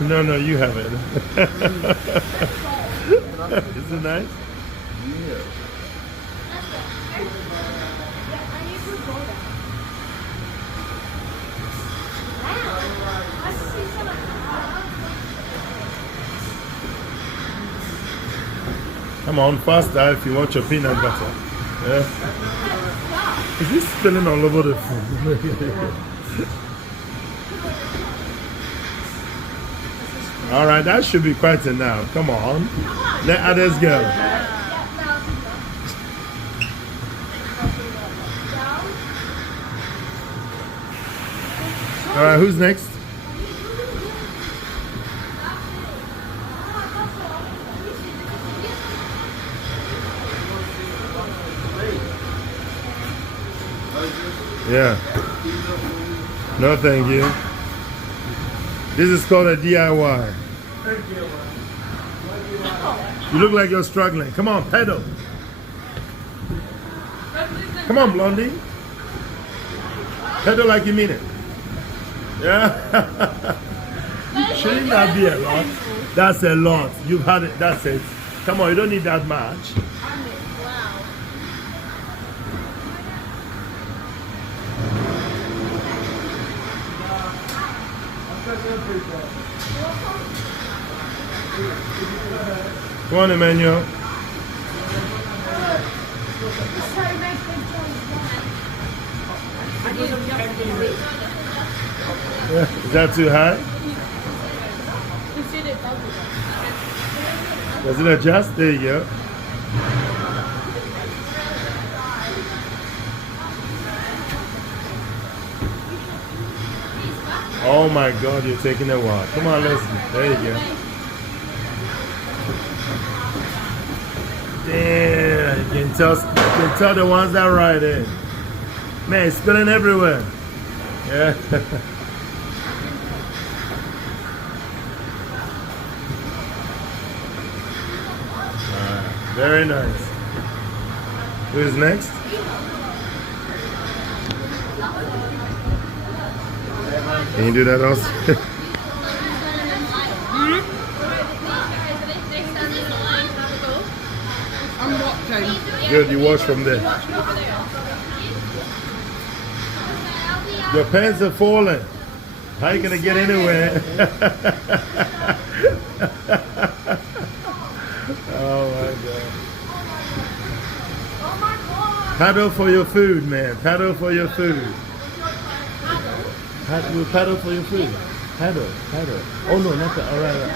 No, no, you have it. Is it nice? Come on, faster if you want your peanut butter. Yeah. Is this spilling all over the food? All right, that should be quite enough. Come on. Let others go. All right, who's next? Yeah. No, thank you. This is called a DIY. You look like you're struggling. Come on, pedal. Come on, Blondie. Pedal like you mean it. Yeah. Shouldn't that be a lot? That's a lot. You've had it. That's it. Come on, you don't need that much. Come on, Emmanuel. Is that too high? Does it adjust? There you go. Oh my God, you're taking a while. Come on, Leslie. There you go. Yeah, you can tell the ones that ride in. Man, it's spilling everywhere. Yeah. Very nice. Who's next? Can you do that also? I'm watching. Good, you watch from there. Your pants are falling. How are you going to get anywhere? Oh my God. Paddle for your food, man. Paddle for your food. We'll paddle for your food. Paddle. Oh no, not that. All right.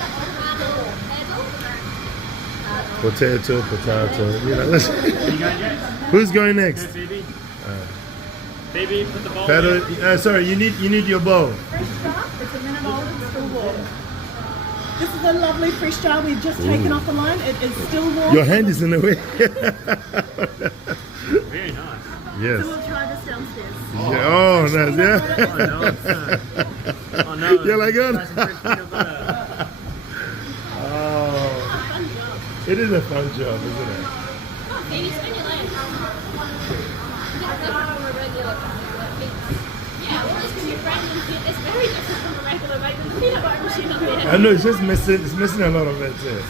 Potato. You know, who's going next? Baby. Baby, put the ball. Paddle. Sorry, you need your bowl. Fresh jar. It's a minute old. It's still warm. This is a lovely fresh jar we've just taken off the line. It is still warm. Your hand is in the way. Very nice. Yes. So we'll try this downstairs. Yeah. Oh, nice. Yeah. Oh no, it's oh no. You're like, oh. Nice and fresh peanut butter. Oh. It is a fun job, isn't it? Baby, spin your legs. Yeah, well, just because you're random, it's very different from a regular making the peanut butter machine up there. I know, it's just missing a lot of it too.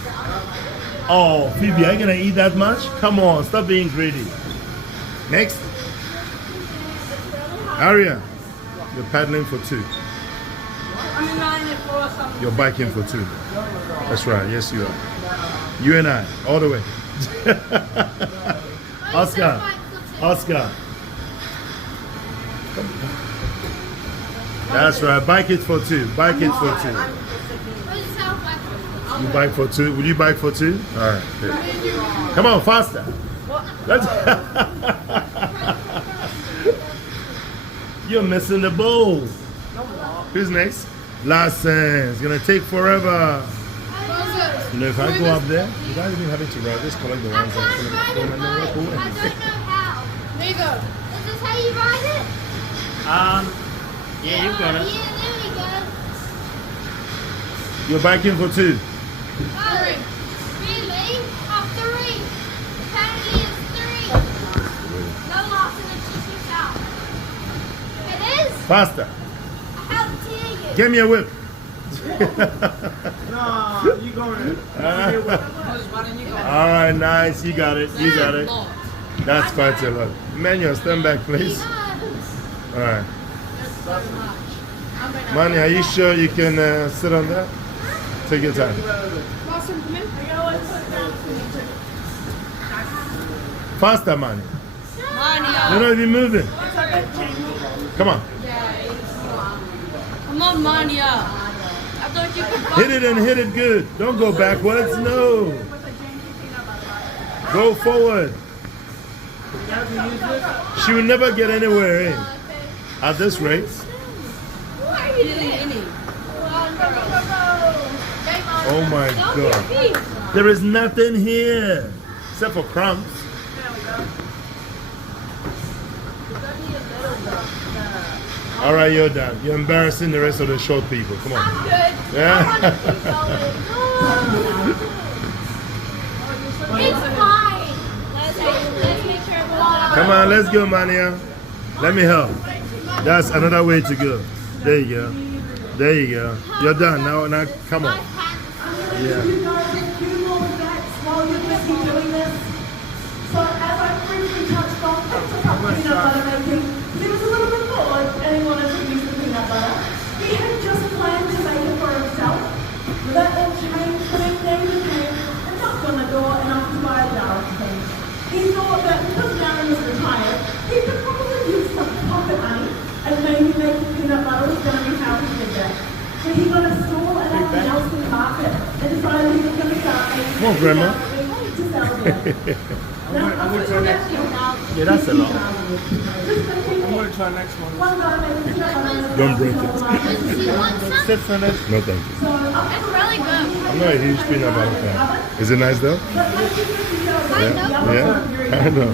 Oh, Phoebe, are you gonna eat that much? Come on, stop being greedy. Next. Aria, you're paddling for two. I'm in line for something. You're biking for two. That's right, yes you are. You and I, all the way. Oscar. That's right, bike it for two. Bike it for two. You bike for two? Will you bike for two? All right. Good. Come on, faster. Let's You're missing the bowl. Who's next? Larson. It's gonna take forever. You know, if I go up there, without even having to ride, just collect the ones I don't know how. Neither. Is this how you ride it? Yeah, you've got it. Yeah, there we go. You're biking for two. Oh, really? Oh, three. Apparently it's three. No Lawson, it's just yourself. It is? Faster. How dare you? Give me a whip. No, you going All right, nice. You got it. You got it. That's quite a lot. Manuel, stand back, please. All right. Manny, are you sure you can sit on that? Take your time. Faster, Manny. You're not even moving. Come on. Come on, Mania. I thought you could. Hit it and hit it good. Don't go backwards. No. Go forward. She will never get anywhere in. At this rate. Oh my God. There is nothing here except for crumbs. All right, you're done. You're embarrassing the rest of the short people. Come on. I'm good. Yeah. It's fine. Let's make sure everyone. Come on, let's go, Mania. Let me help. That's another way to go. There you go. There you go. You're done. Now come on. Yeah. You guys a few more facts while you're busy doing this. So as I briefly touched on, it's about peanut butter making. He was a little bit bored and he wanted to use the peanut butter. He had just planned to make it for himself. That all changed when David came and knocked on the door and asked to buy a jar of tea. He thought that because Darren was retired, he could probably use some pocket money and maybe making peanut butter was going to be how he did that. So he got a stall at our Nelson Market and decided he was going to start making Come on, Grandma. to sell there. I'm going to try next one. Yeah, that's a lot. I'm going to try next one. One guy made peanut butter. Don't break it. You want some? Sit for this. No, thank you. It's really good. I'm not a huge peanut butter fan. Is it nice though? I know. Yeah, I know.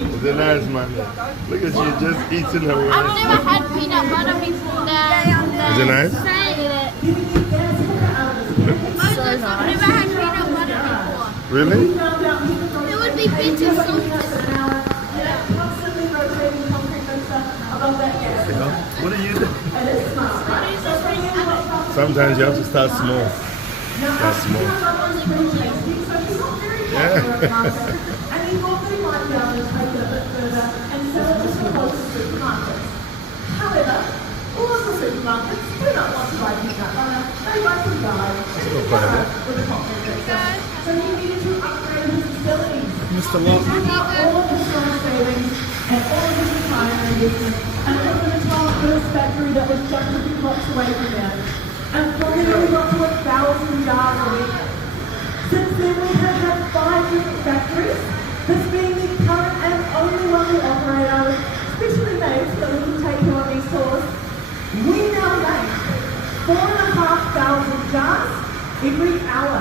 Is it nice, man? Look at you just eating her I've way. never had peanut butter before. Is it nice? I've never had peanut butter before. Really? It would be bitter salty. What do you do? Sometimes you have to start small. Start small. And he thought they might be able to take it a bit further and sell it to some local supermarkets. However, all of the supermarkets do not want to buy peanut butter. They buy some guys with a cocktail mixer. So he needed to upgrade his facilities. Mr. Locke. He took out all of his strong savings and all of his retirement investment and opened a 12-first factory that was just a few blocks away from there. And from there we got to 1,000 jars a week. Since then we have had 5 different factories, this being the current and only one we operate out of, specially made so that we can take you on these tours. We now make 4,500 jars every hour,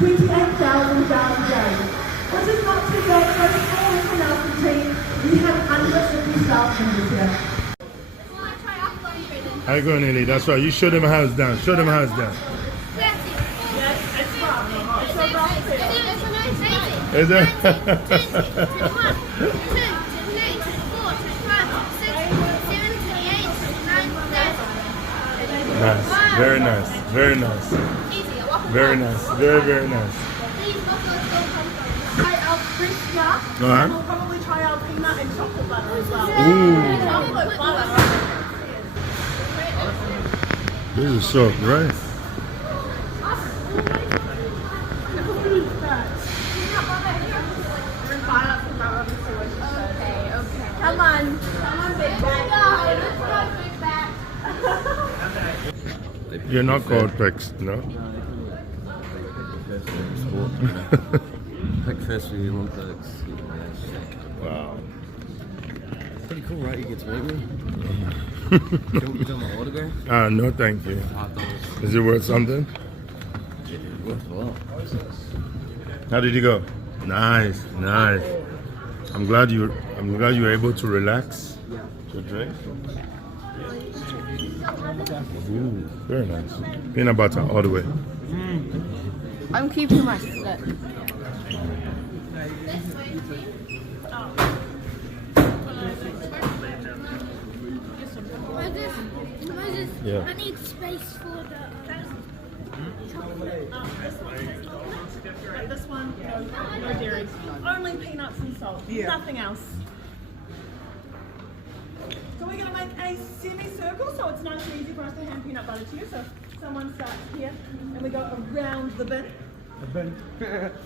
28,000 jars a day. Which is not too bad for a small international team. We have under 50 staff members here. How you going, Ellie? That's right. You show them how it's done. Show them how it's done. Is it? Nice. Very nice. Very nice. Very nice. Very, very nice. Try our crisp jar, and we'll probably try our peanut and chocolate butter as well. Ooh. Chocolate butter. This is so right. Come on, big bag. You're not called PICS, no? Pick first we want the Wow. pretty cool, right? You get to meet me. You do my autograph? No, thank you. $5. Is it worth something? Yeah, worth a lot. How did you go? Nice, nice. I'm glad you were able to relax. To drink. Ooh, very nice. Peanut butter all the way. I'm keeping my slip. What's this? Yeah. I need space for the This one, no dairy. Only peanuts and salt. Nothing else. So we're going to make a semicircle so it's nice and easy for us to hand peanut butter to you. So someone starts here and we go around the bin.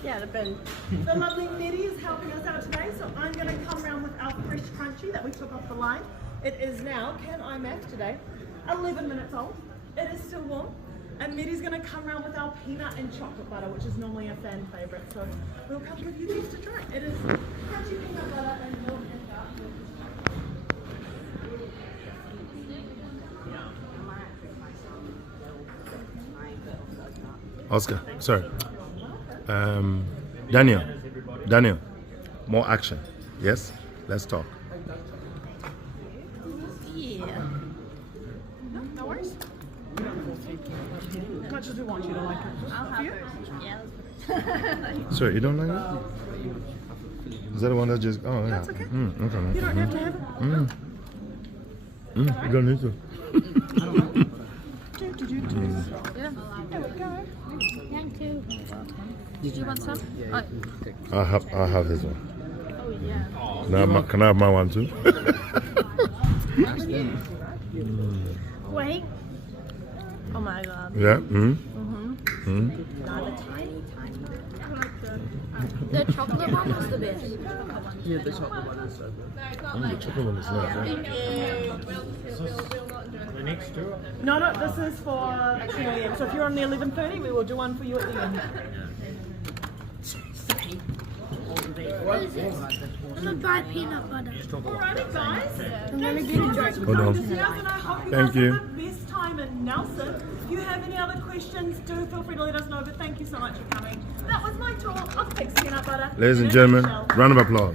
Yeah, the bin. The lovely Nettie is helping us out today, so I'm going to come around with our fresh crunchy that we took off the line. It is now, can I math today, 11 minutes old. It is still warm. And Nettie's going to come around with our peanut and chocolate butter, which is normally a fan favourite. So we'll come give you these to try. It is crunchy peanut butter and milk and dark milk. Oscar, sorry. Daniel, more action. Yes, let's talk. Yeah. No worries. As much as we want you to like it. I'll have her. Yeah. Sorry, you don't like it? Is that the one that just? Oh yeah. That's okay. Okay. You don't have to have it. You don't need to. Yeah. There we go. Thank you. Did you want some? Oh, I'll have this one. oh yeah. Can I have my one too? Wait. Oh my god. Yeah. The chocolate one was the best. Yeah, the chocolate one is so good. The chocolate one is nice. No, this is for 2 a.m. So if you're on the 11:30, we will do one for you at the end. I'm gonna buy peanut butter. Alrighty, guys. I'm gonna get a drink. Hold on. Thank you. Have the best time in Nelson. If you have any other questions, do feel free to let us know. But thank you so much for coming. That was my tour of PICS peanut butter. Ladies and in a gentlemen, nutshell. round of applause.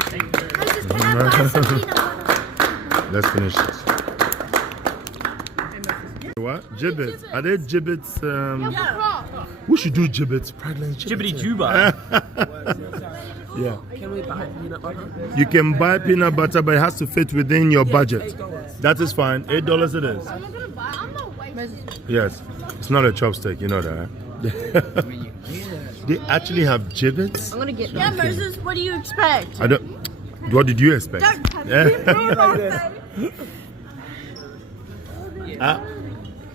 Moses, can I buy some peanut butter? Let's finish this. What? Gibbets. Are they gibbets? We should do gibbets. Pregnant Jibbity gibbets. Juba. Yeah. Can we buy peanut butter? You can buy peanut butter, but it has to fit within your budget. That is fine. $8 it is. I'm not gonna buy. I'm not waiting. Yes. It's not a chopstick, you know that. They actually have gibbets. I'm gonna get them. Yeah, Moses, what do you expect? I don't. What did you expect?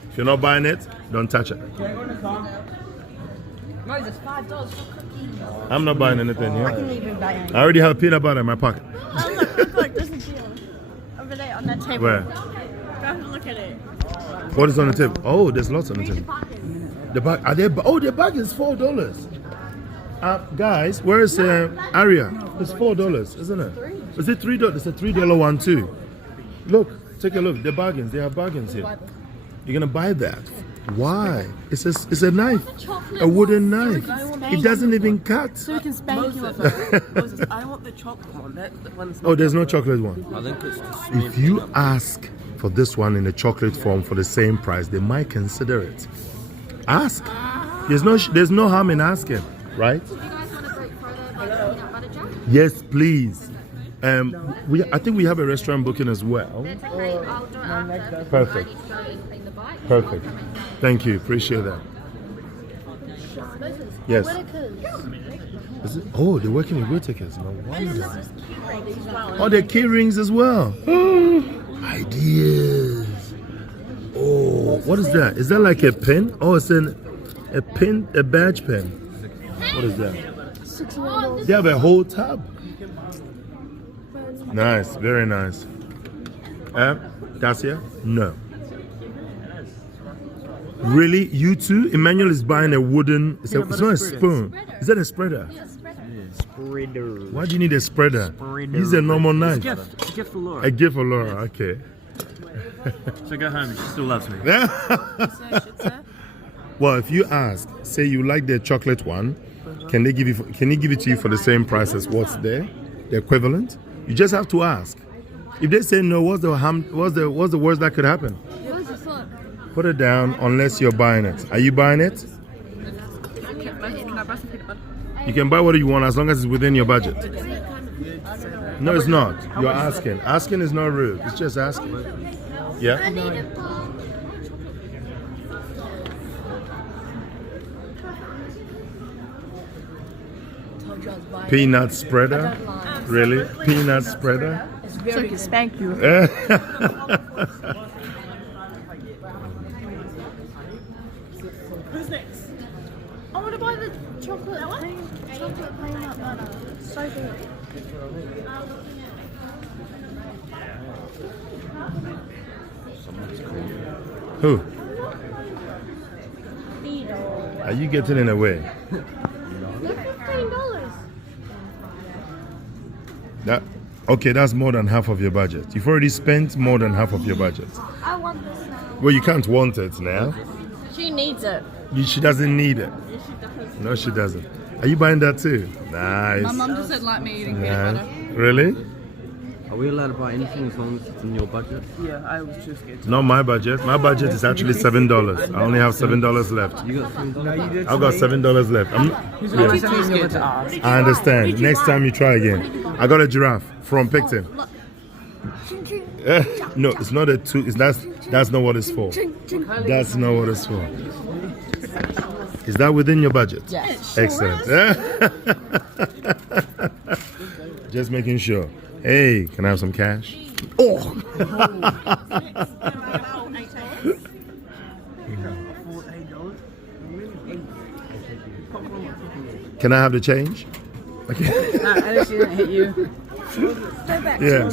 If you're not buying it, don't touch it. Moses, $5 for cookies. I'm not buying anything here. I can even buy it. I already have peanut butter in my pocket. Oh, look, there's a deal. Over there on that table. Where? Go have a look at it. What is on the table? Oh, there's lots on the table. The bag. Are they? Oh, the bag is $4. Guys, where is Aria? It's $4, isn't it? Is it $3? It's a $3 one too. Look, take a look. They're bargains. They have bargains here. You're gonna buy that? Why? It's a knife, a wooden knife. It doesn't even cut. So we can spank you with it. Moses, I want the chocolate one. That one's not Oh, there's no chocolate one. I think it's just If you ask for this one in a chocolate form for the same price, they might consider it. Ask. There's no harm in asking, right? Do you guys want a break further by the peanut butter jar? Yes, please. I think we have a restaurant booking as well. That's okay. I'll do it after. Perfect. I need to go and clean the bike. Perfect. Thank you. Appreciate that. Moses, Yes. Whitakers. Is it? Oh, they're working with Whitakers. No wonder. Oh, they're key rings as well. Ideas. Oh, what is that? Is that like a pin? Oh, it's a pin, a badge pin. What is that? They have a whole tab. Nice, very nice. Dacia? No. Really? You too? Emmanuel is buying a wooden. It's not a spoon. Is that a spreader? spreader. Why do you need a spreader? Use a normal knife. It's a gift for Laura. A gift for Laura. Okay. So go home. She still loves me. Well, if you ask, say you like the chocolate one, can he give it to you for the same price as what's there, the equivalent? You just have to ask. If they say no, what's the worst that could happen? Put it down unless you're buying it. Are you buying it? You can buy whatever you want as long as it's within your budget. No, it's not. You're asking. Asking is not rude. It's just asking. Yeah? Peanut spreader? Really? Peanut spreader? So I can spank you. Who's next? I want to buy the chocolate peanut butter. So good. Who? Beetle. Are you getting in the way? They're $15. That okay, that's more than half of your budget. You've already spent more than half of your budget. I want this now. Well, you can't want it now. She needs it. She doesn't need it. No, she doesn't. Are you buying that too? Nice. My mum just doesn't like me eating peanut butter. Really? Are we allowed to buy anything as long as it's in your budget? Yeah, I was just scared. Not my budget. My budget is actually $7. I only have $7 left. You got $7? No, you did. I've got $7 left. He's Yeah. always telling you what to ask. I understand. Next time you try again. I got a giraffe from Picton. No, it's not a two. That's not what it's for. That's not what it's for. Is that within your budget? Yes. Excellent. Just making sure. Hey, can I have some cash? Oh! Can I have the change? Okay. At least she didn't hit you. Yeah.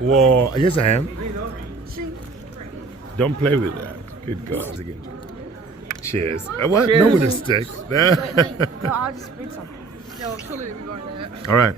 Well, yes, I am. Don't play with that. Good God. Again. Cheers. What? No with a stick. No, I'll just bring some. Yo, surely we won't do it. All right.